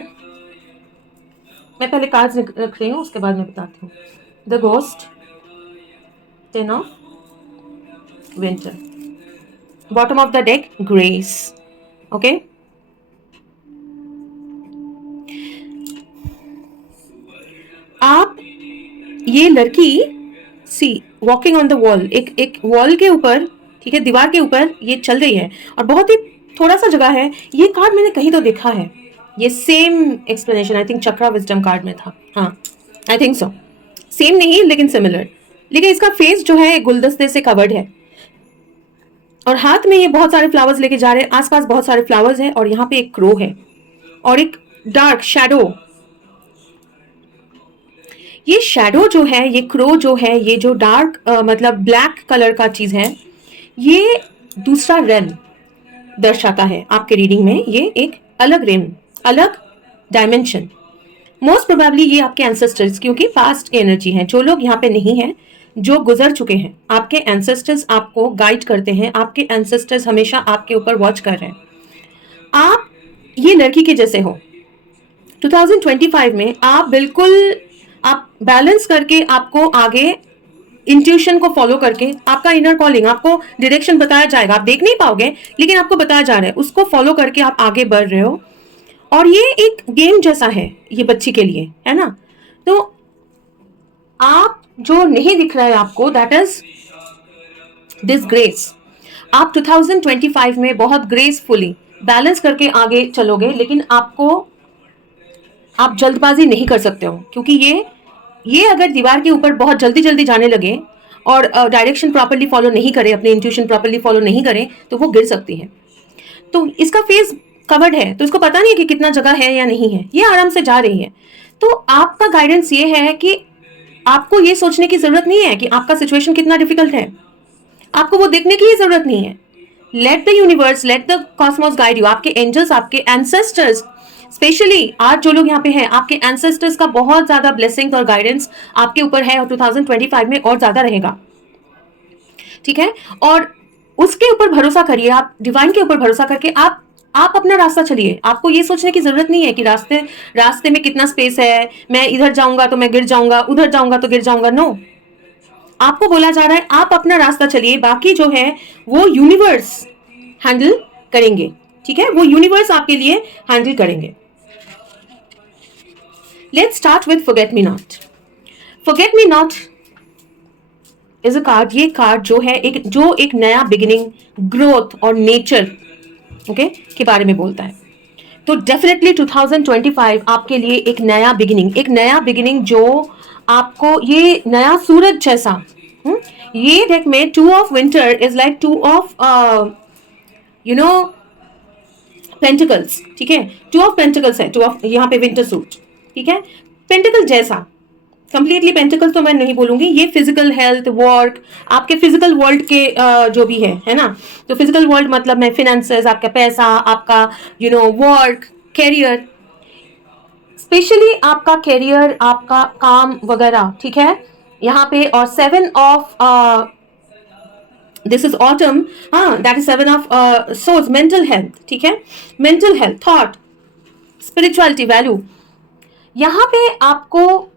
मैं पहले कार्ड्स रख रही हूँ, उसके बाद मैं बताती हूँ। The ghost, 10 of winter, bottom of the deck grace. Okay, आप ये लड़की sea walking on the wall, एक वॉल के ऊपर, ठीक है, दीवार के ऊपर ये चल रही है और बहुत ही थोड़ा सा जगह है। ये कार्ड मैंने कहीं तो देखा है, ये same explanation I think chakra wisdom card में था। हाँ, आई थिंक सो, सेम नहीं लेकिन सिमिलर। लेकिन इसका फेस जो है गुलदस्ते से कवर्ड है और हाथ में ये बहुत सारे फ्लावर्स लेके जा रहे हैं। आसपास बहुत सारे फ्लावर्स हैं और यहाँ पे एक क्रो है और एक डार्क शैडो। ये शैडो जो है, ये क्रो जो है, ये जो डार्क मतलब ब्लैक कलर का चीज है, ये दूसरा रेम दर्शाता है आपके रीडिंग में। ये एक अलग रेम, अलग डायमेंशन। मोस्ट प्रोबेबली ये आपके एंसेस्टर्स, क्योंकि पास्ट की एनर्जी है। जो लोग यहाँ पे नहीं हैं, जो गुजर चुके हैं, आपके एंसेस्टर्स आपको गाइड करते हैं। आपके एंसेस्टर्स हमेशा आपके ऊपर वॉच कर रहे हैं। आप ये लड़की के जैसे हो। 2025 में आप बिल्कुल आप बैलेंस करके, आपको आगे इंट्यूशन को फॉलो करके, आपका इनर कॉलिंग, आपको डायरेक्शन बताया जाएगा। आप देख नहीं पाओगे लेकिन आपको बताया जा रहा है, उसको फॉलो करके आप आगे बढ़ रहे हो। और ये एक गेम जैसा है ये बच्ची के लिए, है ना? तो आप जो नहीं दिख रहा है आपको, दैट इज दिस ग्रेस। आप 2025 में बहुत ग्रेसफुली बैलेंस करके आगे चलोगे, लेकिन आप जल्दबाजी नहीं कर सकते हो, क्योंकि ये अगर दीवार के ऊपर बहुत जल्दी जल्दी जाने लगे और डायरेक्शन प्रॉपर्ली फॉलो नहीं करे, अपने इंट्यूशन प्रॉपर्ली फॉलो नहीं करे, तो वो गिर सकती है। तो इसका फेस कवर्ड है, तो इसको पता नहीं है कि कितना जगह है या नहीं है। ये आराम से जा रही है। तो आपका गाइडेंस ये है कि आपको ये सोचने की जरूरत नहीं है कि आपका सिचुएशन कितना डिफिकल्ट है। आपको वो देखने की ही जरूरत नहीं है। Let the universe, let the Cosmos guide you. आपके एंजल्स, आपके एंसेस्टर्स, स्पेशली आज जो लोग यहाँ पे हैं, आपके एंसेस्टर्स का बहुत ज्यादा ब्लेसिंग और गाइडेंस आपके ऊपर है और 2025 में और ज्यादा रहेगा, ठीक है? और उसके ऊपर भरोसा करिए, आप डिवाइन के ऊपर भरोसा करके आप अपना रास्ता चलिए। आपको ये सोचने की जरूरत नहीं है कि रास्ते में कितना स्पेस है, मैं इधर जाऊंगा तो मैं गिर जाऊंगा, उधर जाऊंगा तो गिर जाऊंगा। नो, आपको बोला जा रहा है आप अपना रास्ता चलिए, बाकी जो है वो यूनिवर्स हैंडल करेंगे, ठीक है? वो यूनिवर्स आपके लिए हैंडल करेंगे। Let's start with forget me not. Forget me not is a card. ये कार्ड जो है एक नया बिगिनिंग, ग्रोथ और नेचर के बारे में बोलता है। तो डेफिनेटली 2025 आपके लिए एक नया बिगिनिंग जो आपको ये नया सूरज जैसा। ये डेक में 2 of winter is like 2 of pentacles, ठीक है? 2 ऑफ पेंटिकल्स है, 2 ऑफ यहाँ पे विंटर सूट, ठीक है? पेंटिकल जैसा, कंप्लीटली पेंटिकल तो मैं नहीं बोलूंगी। ये फिजिकल हेल्थ, वर्क, आपके फिजिकल वर्ल्ड के जो भी है ना? तो फिजिकल वर्ल्ड मतलब मैं फाइनेंसेस, आपका पैसा, आपका वर्क, कैरियर, स्पेशली आपका कैरियर, आपका काम वगैरह, ठीक है? यहाँ पे और 7 ऑफ दिस इज ऑटम, हाँ, that is 7 of source, mental health, ठीक है? Mental health, thought, spirituality, value. यहाँ पे आपको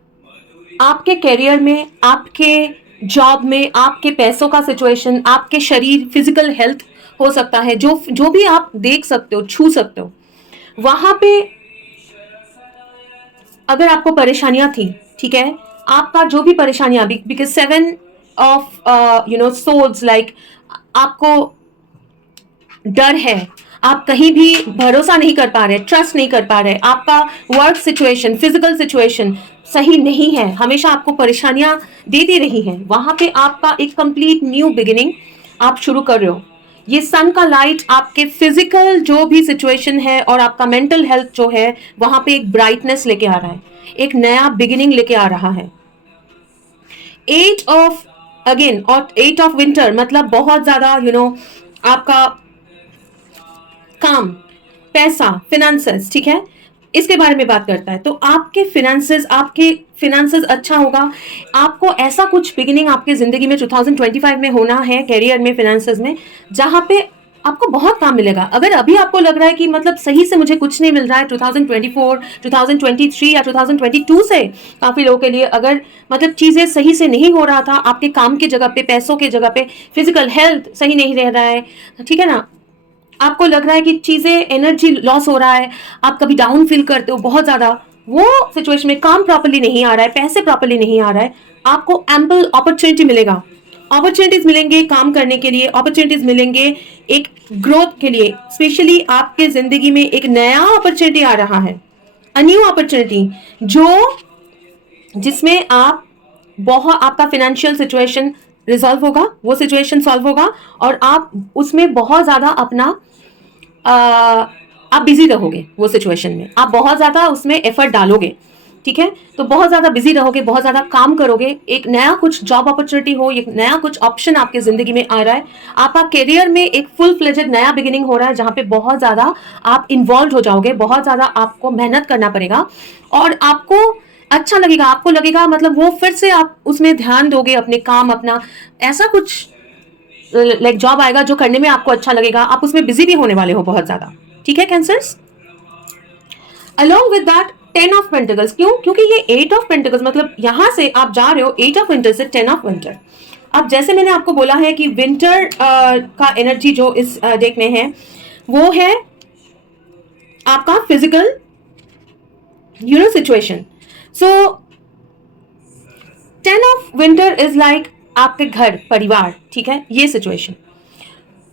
आपके कैरियर में, आपके जॉब में, आपके पैसों का सिचुएशन, आपके शरीर, फिजिकल हेल्थ हो सकता है, जो भी आप देख सकते हो, छू सकते हो, वहां पे अगर आपको परेशानियां थी, ठीक है? आपका जो भी परेशानियां, बिकॉज 7 ऑफ सोर्ड्स, लाइक आपको डर है, आप कहीं भी भरोसा नहीं कर पा रहे, ट्रस्ट नहीं कर पा रहे, आपका वर्क सिचुएशन, फिजिकल सिचुएशन सही नहीं है, हमेशा आपको परेशानियां देती रही हैं, वहां पे आपका एक कंप्लीट न्यू बिगिनिंग आप शुरू कर रहे हो। ये सन का लाइट आपके फिजिकल जो भी सिचुएशन है और आपका मेंटल हेल्थ जो है वहां पे एक ब्राइटनेस लेके आ रहा है, एक नया बिगिनिंग लेके आ रहा है। एट ऑफ अगेन और एट ऑफ विंटर मतलब बहुत ज्यादा आपका काम, पैसा, फिनेंसेस, ठीक है, इसके बारे में बात करता है। तो आपके फिनेंसेस अच्छा होगा। आपको ऐसा कुछ बिगिनिंग आपके जिंदगी में 2025 में होना है, कैरियर में, फिनेंसेस में, जहां पे आपको बहुत काम मिलेगा। अगर अभी आपको लग रहा है कि मतलब सही से मुझे कुछ नहीं मिल रहा है 2024, 2023 या 2022 से, काफी लोगों के लिए अगर मतलब चीजें सही से नहीं हो रहा था, आपके काम की जगह पे, पैसों की जगह पे, फिजिकल हेल्थ सही नहीं रह रहा है, ठीक है ना, आपको लग रहा है कि चीजें, एनर्जी लॉस हो रहा है, आप कभी डाउन फील करते हो बहुत ज्यादा, वो सिचुएशन में काम प्रॉपर्ली नहीं आ रहा है, पैसे प्रॉपर्ली नहीं आ रहा है, आपको एम्पल अपॉर्चुनिटी मिलेगा, अपॉर्चुनिटीज मिलेंगे काम करने के लिए, अपॉर्चुनिटीज मिलेंगे एक ग्रोथ के लिए। स्पेशली आपके जिंदगी में एक नया अपॉर्चुनिटी आ रहा है, अ न्यू अपॉर्चुनिटी, जिसमें आपका फाइनेंशियल सिचुएशन रिजॉल्व होगा, वो सिचुएशन सॉल्व होगा और आप उसमें बहुत ज्यादा आप बिजी रहोगे, वो सिचुएशन में आप बहुत ज्यादा उसमें एफर्ट डालोगे, ठीक है, तो बहुत ज्यादा बिजी रहोगे, बहुत ज्यादा काम करोगे, एक नया कुछ जॉब अपॉर्चुनिटी हो, एक नया कुछ ऑप्शन आपके जिंदगी में आ रहा है, आपका करियर में एक फुल फ्लेजेड नया बिगिनिंग हो रहा है, जहां पे बहुत ज्यादा आप इन्वॉल्व हो जाओगे, बहुत ज्यादा आपको मेहनत करना पड़ेगा और आपको अच्छा लगेगा, आपको लगेगा मतलब वो फिर से आप उसमें ध्यान दोगे, अपने काम, अपना ऐसा कुछ लाइक जॉब आएगा जो करने में आपको अच्छा लगेगा, आप उसमें बिजी भी होने वाले हो बहुत ज्यादा, ठीक है cancers. Along with that 10 of pentacles, क्यों? क्योंकि ये 8 ऑफ पेंटिकल्स मतलब यहां से आप जा रहे हो 8 ऑफ विंटर से 10 ऑफ विंटर। अब जैसे मैंने आपको बोला है कि विंटर का एनर्जी जो इस डेक में है वो है आपका physical situation. So 10 of winter is like आपके घर परिवार, ठीक है, ये सिचुएशन।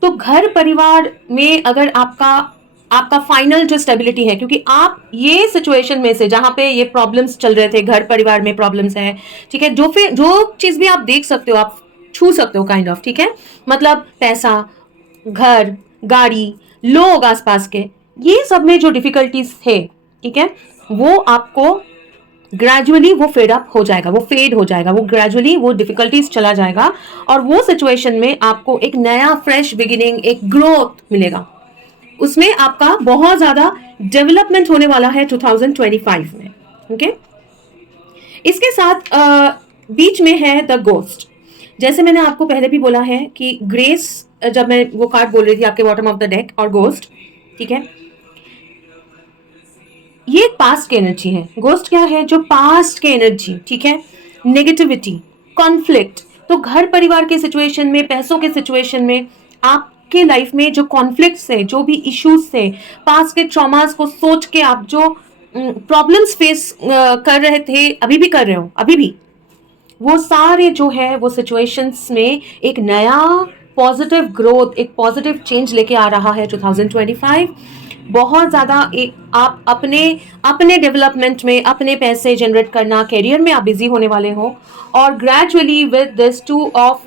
तो घर परिवार में अगर आपका फाइनल जो स्टेबिलिटी है, क्योंकि आप ये सिचुएशन में से जहां पे ये प्रॉब्लम्स चल रहे थे, घर परिवार में प्रॉब्लम्स है, ठीक है, जो चीज भी आप देख सकते हो, आप छू सकते हो काइंड ऑफ, ठीक है, मतलब पैसा, घर, गाड़ी, लोग आसपास के, ये सब में जो डिफिकल्टीज थे, ठीक है, वो आपको ग्रेजुअली वो फेड अप हो जाएगा, वो फेड हो जाएगा, वो ग्रेजुअली वो डिफिकल्टीज चला जाएगा और वो सिचुएशन में आपको एक नया फ्रेश बिगिनिंग, एक ग्रोथ मिलेगा, उसमें आपका बहुत ज्यादा डेवलपमेंट होने वाला है 2025 में, ओके। इसके साथ बीच में है द गोस्ट। जैसे मैंने आपको पहले भी बोला है कि ग्रेस, जब मैं वो कार्ड बोल रही थी आपके बॉटम ऑफ द डेक, और गोस्ट, ठीक है, ये पास्ट की एनर्जी है। गोस्ट क्या है? जो पास्ट के एनर्जी, ठीक है, नेगेटिविटी, कॉन्फ्लिक्ट। तो घर परिवार के सिचुएशन में, पैसों के सिचुएशन में, आपके लाइफ में जो कॉन्फ्लिक्ट्स है, जो भी इश्यूज थे, पास्ट के ट्रॉमास को सोच के आप जो प्रॉब्लम्स फेस कर रहे थे, अभी भी कर रहे हो, अभी भी, वो सारे जो है वो सिचुएशंस में एक नया पॉजिटिव ग्रोथ, एक पॉजिटिव चेंज लेके आ रहा है 2025। बहुत ज़्यादा आप अपने डेवलपमेंट में अपने पैसे जनरेट करना, करियर में आप बिजी होने वाले हो, और gradually with this 2 of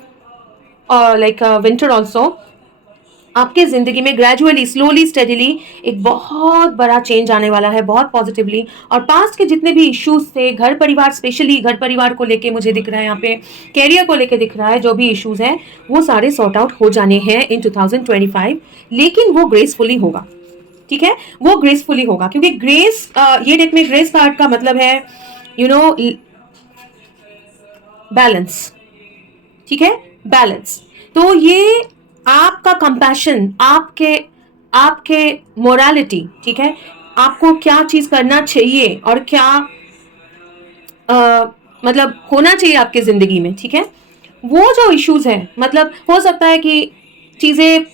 like winter also आपके जिंदगी में ग्रेजुअली, स्लोली, स्टेडिली एक बहुत बड़ा चेंज आने वाला है, बहुत पॉजिटिवली। और पास्ट के जितने भी इश्यूज थे, घर परिवार, स्पेशली घर परिवार को लेके मुझे दिख रहा है यहाँ पे, कैरियर को लेके दिख रहा है, जो भी इश्यूज हैं वो सारे सॉर्ट आउट हो जाने हैं इन 2025, लेकिन वो ग्रेसफुली होगा, ठीक है, वो ग्रेसफुली होगा, क्योंकि ग्रेस, ये डेक में ग्रेस कार्ड का मतलब है बैलेंस, ठीक है, बैलेंस। तो ये आपका कंपैशन, आपके मोरालिटी, ठीक है, आपको क्या चीज करना चाहिए और क्या मतलब होना चाहिए आपकी जिंदगी में, ठीक है, वो जो इश्यूज हैं, मतलब हो सकता है कि चीजें,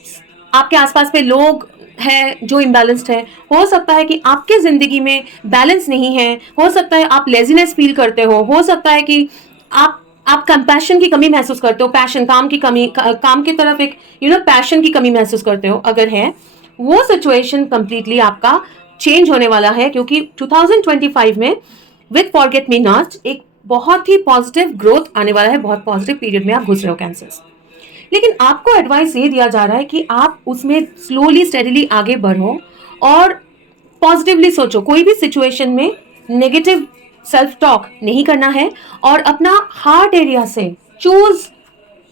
आपके आसपास पे लोग है जो इम्बैलेंस्ड है, हो सकता है कि आपके जिंदगी में बैलेंस नहीं है, हो सकता है आप लेजीनेस फील करते हो सकता है कि आप कंपैशन की कमी महसूस करते हो, पैशन, काम की कमी, काम की तरफ एक पैशन की कमी महसूस करते हो, अगर है वो सिचुएशन कंप्लीटली आपका चेंज होने वाला है, क्योंकि 2025 में विद फॉरगेट मी नॉट एक बहुत ही पॉजिटिव ग्रोथ आने वाला है, बहुत पॉजिटिव पीरियड में आप घुस रहे हो कैंसर्स। लेकिन आपको एडवाइस ये दिया जा रहा है कि आप उसमें स्लोली स्टेडीली आगे बढ़ो और पॉजिटिवली सोचो। कोई भी सिचुएशन में नेगेटिव सेल्फ टॉक नहीं करना है और अपना हार्ट एरिया से चूज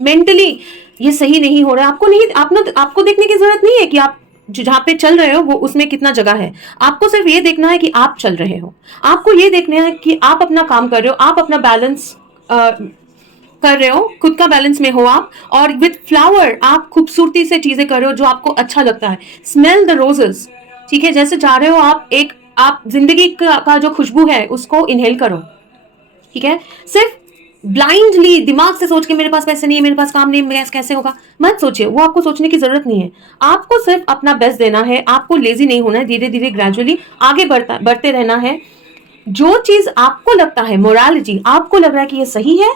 मेंटली ये सही नहीं हो रहा है, आपको देखने की जरूरत नहीं है कि आप जहां पे चल रहे हो वो उसमें कितना जगह है। आपको सिर्फ ये देखना है कि आप चल रहे हो, आपको ये देखना है कि आप अपना काम कर रहे हो, आप अपना बैलेंस कर रहे हो, खुद का बैलेंस में हो आप, और विद फ्लावर आप खूबसूरती से चीजें कर रहे हो जो आपको अच्छा लगता है। स्मेल द रोजेस, ठीक है, जैसे जा रहे हो आप जिंदगी का जो खुशबू है उसको इनहेल करो, ठीक है। सिर्फ ब्लाइंडली दिमाग से सोच के मेरे पास पैसे नहीं है, मेरे पास काम नहीं है, कैसे होगा, मत सोचिए, वो आपको सोचने की जरूरत नहीं है। आपको सिर्फ अपना बेस्ट देना है, आपको लेजी नहीं होना है, धीरे धीरे ग्रेजुअली आगे बढ़ते रहना है। जो चीज आपको लगता है, मोरालिटी आपको लग रहा है कि ये सही है,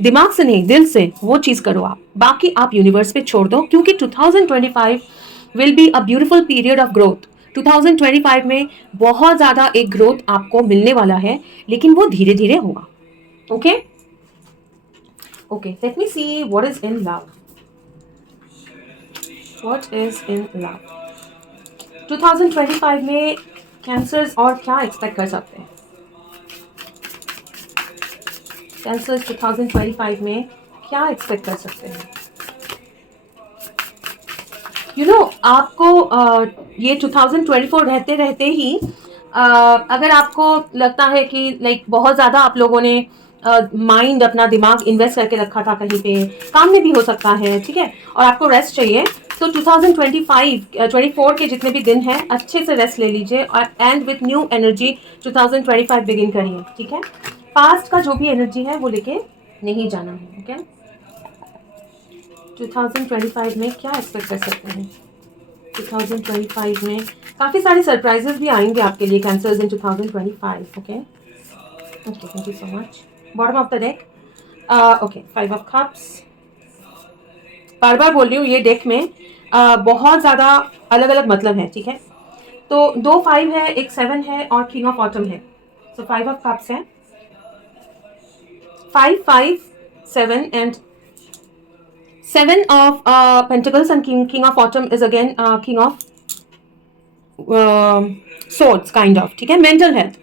दिमाग से नहीं दिल से वो चीज करो आप, बाकी आप यूनिवर्स पे छोड़ दो, क्योंकि 2025 will be a beautiful period of growth. 2025 में बहुत ज्यादा एक ग्रोथ आपको मिलने वाला है, लेकिन वो धीरे धीरे होगा। Okay okay, let me see what is in love. What is in love 2025 में कैंसर्स और क्या एक्सपेक्ट कर सकते हैं। कैंसर्स 2025 में क्या एक्सपेक्ट कर सकते हैं। आपको ये 2024 रहते रहते ही अगर आपको लगता है कि लाइक बहुत ज़्यादा आप लोगों ने माइंड अपना दिमाग इन्वेस्ट करके रखा था कहीं पे, काम में भी हो सकता है, ठीक है, और आपको रेस्ट चाहिए, तो 2024 के जितने भी दिन हैं अच्छे से रेस्ट ले लीजिए और and with new energy 2025 begin करिए, ठीक है। पास्ट का जो भी एनर्जी है वो लेके नहीं जाना है, ओके। 2025 में क्या एक्सपेक्ट कर सकते हैं। 2025 में काफ़ी सारे सरप्राइजेस भी आएंगे आपके लिए Cancers in 2025, okay okay, thank you so much. Bottom of the deck, okay, 5 of cups. बार बार बोल रही हूँ, ये डेक में बहुत ज़्यादा अलग अलग मतलब है, ठीक है। तो 2 5 है, एक 7 है और किंग ऑफ ऑटम है, सो 5 ऑफ कप्स है, 5 5 7 and 7 of pentacles and king of autumn is again king of swords kind of, ठीक है। मेंटल हेल्थ,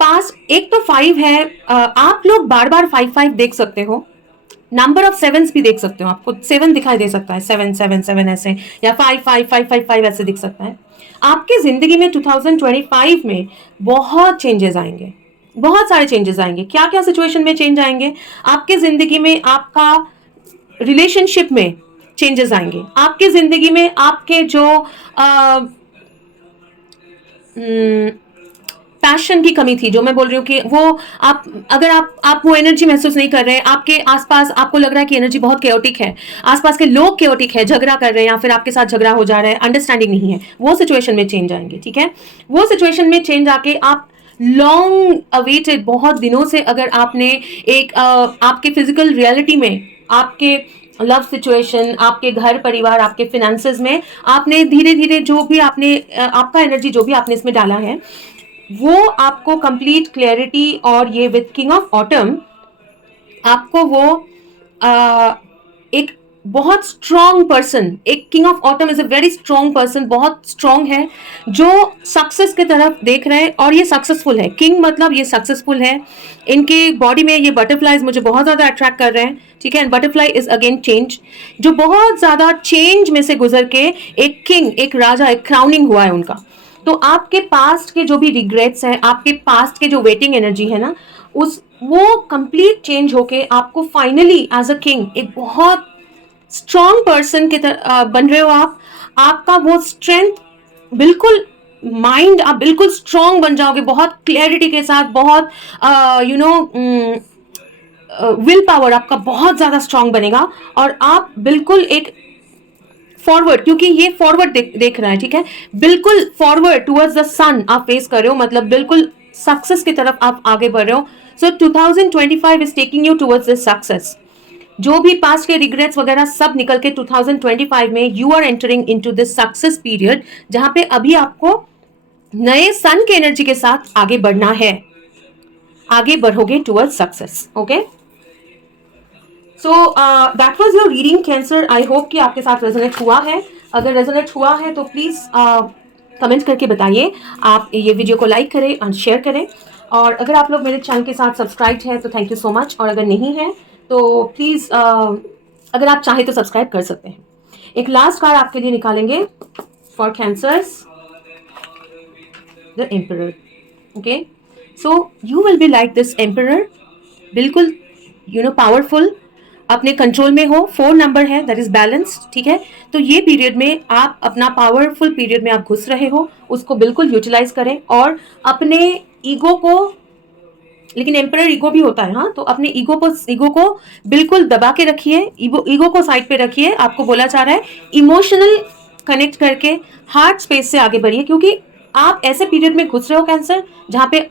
पास एक तो 5 है, आप लोग बार बार 5 5 देख सकते हो, नंबर ऑफ 7s भी देख सकते हो, आपको 7 दिखाई दे सकता है, 7 7 7 ऐसे, या 5 5 5 5 5 ऐसे दिख सकता है। आपकी जिंदगी में 2025 में बहुत चेंजेस आएंगे, बहुत सारे चेंजेस आएंगे। क्या क्या सिचुएशन में चेंज आएंगे आपके जिंदगी में, आपका रिलेशनशिप में चेंजेस आएंगे, आपके जिंदगी में आपके जो पैशन की कमी थी, जो मैं बोल रही हूँ कि वो अगर आप वो एनर्जी महसूस नहीं कर रहे हैं, आपके आसपास आपको लग रहा है कि एनर्जी बहुत केओटिक है, आसपास के लोग केओटिक है, झगड़ा कर रहे हैं या फिर आपके साथ झगड़ा हो जा रहा है, अंडरस्टैंडिंग नहीं है, वो सिचुएशन में चेंज आएंगे, ठीक है। वो सिचुएशन में चेंज आके आप लॉन्ग अवेटेड, बहुत दिनों से अगर आपने एक आपके फिजिकल रियलिटी में, आपके लव सिचुएशन, आपके घर परिवार, आपके फिनेंसेस में आपने धीरे धीरे जो भी आपने आपका एनर्जी जो भी आपने इसमें डाला है, वो आपको कंप्लीट क्लैरिटी, और ये विद किंग ऑफ ऑटम आपको वो एक बहुत स्ट्रॉन्ग पर्सन, एक king of autumn is a very strong person, बहुत स्ट्रॉन्ग है, जो सक्सेस की तरफ देख रहे हैं और ये सक्सेसफुल है। किंग मतलब ये सक्सेसफुल है, इनके बॉडी में ये बटरफ्लाईज मुझे बहुत ज़्यादा अट्रैक्ट कर रहे हैं, ठीक है। And butterfly is again change, जो बहुत ज़्यादा चेंज में से गुजर के एक किंग, एक राजा, एक क्राउनिंग हुआ है उनका। तो आपके पास्ट के जो भी रिग्रेट्स हैं, आपके पास्ट के जो वेटिंग एनर्जी है ना, वो कंप्लीट चेंज होके आपको फाइनली एज अ किंग एक बहुत स्ट्रॉन्ग पर्सन के बन रहे हो आप। आपका वो स्ट्रेंथ बिल्कुल, माइंड आप बिल्कुल स्ट्रॉन्ग बन जाओगे, बहुत क्लैरिटी के साथ, बहुत विल पावर आपका बहुत ज़्यादा स्ट्रॉन्ग बनेगा, और आप बिल्कुल एक फॉरवर्ड, क्योंकि ये फॉरवर्ड देख रहा है, ठीक है, बिल्कुल फॉरवर्ड टुवर्ड्स द सन आप फेस कर रहे हो, मतलब बिल्कुल सक्सेस की तरफ आप आगे बढ़ रहे हो। सो 2025 is taking you towards this success. जो भी पास्ट के रिग्रेट्स वगैरह सब निकल के 2025 में you are entering into this success period, जहां पे अभी आपको नए सन के एनर्जी के साथ आगे बढ़ना है, आगे बढ़ोगे towards success. Okay, so that was your reading cancer. I hope कि आपके साथ रेजोनेट हुआ है। अगर रेजोनेट हुआ है तो प्लीज कमेंट करके बताइए। आप ये वीडियो को लाइक करें और शेयर करें, और अगर आप लोग मेरे चैनल के साथ सब्सक्राइब है तो थैंक यू सो मच, और अगर नहीं है तो प्लीज अगर आप चाहें तो सब्सक्राइब कर सकते हैं। एक लास्ट कार्ड आपके लिए निकालेंगे for cancers, the emperor. Okay, so you will be like this emperor, बिल्कुल पावरफुल, अपने कंट्रोल में हो। 4 नंबर है, दैट इज बैलेंस। ठीक है, तो ये पीरियड में आप अपना पावरफुल पीरियड में आप घुस रहे हो, उसको बिल्कुल यूटिलाइज करें और अपने ईगो को, लेकिन एम्परर ईगो भी होता है, हाँ, तो अपने ईगो को बिल्कुल दबा के रखिए, ईगो को साइड पे रखिए। आपको बोला जा रहा है इमोशनल कनेक्ट करके हार्ट स्पेस से आगे बढ़िए, क्योंकि आप ऐसे पीरियड में घुस रहे हो कैंसर, जहां पे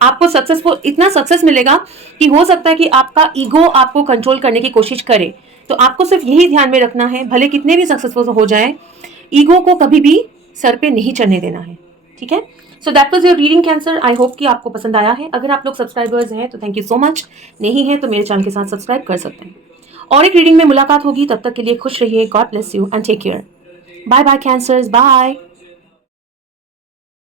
आपको सक्सेसफुल इतना सक्सेस मिलेगा कि हो सकता है कि आपका ईगो आपको कंट्रोल करने की कोशिश करे। तो आपको सिर्फ यही ध्यान में रखना है, भले कितने भी सक्सेसफुल हो जाए, ईगो को कभी भी सर पे नहीं चढ़ने देना है। ठीक है, so that was your reading cancer. I hope कि आपको पसंद आया है। अगर आप लोग सब्सक्राइबर्स हैं तो थैंक यू सो मच, नहीं है तो मेरे चैनल के साथ सब्सक्राइब कर सकते हैं। और एक रीडिंग में मुलाकात होगी, तब तक के लिए खुश रहिए। God bless you and take care. Bye bye Cancers, bye.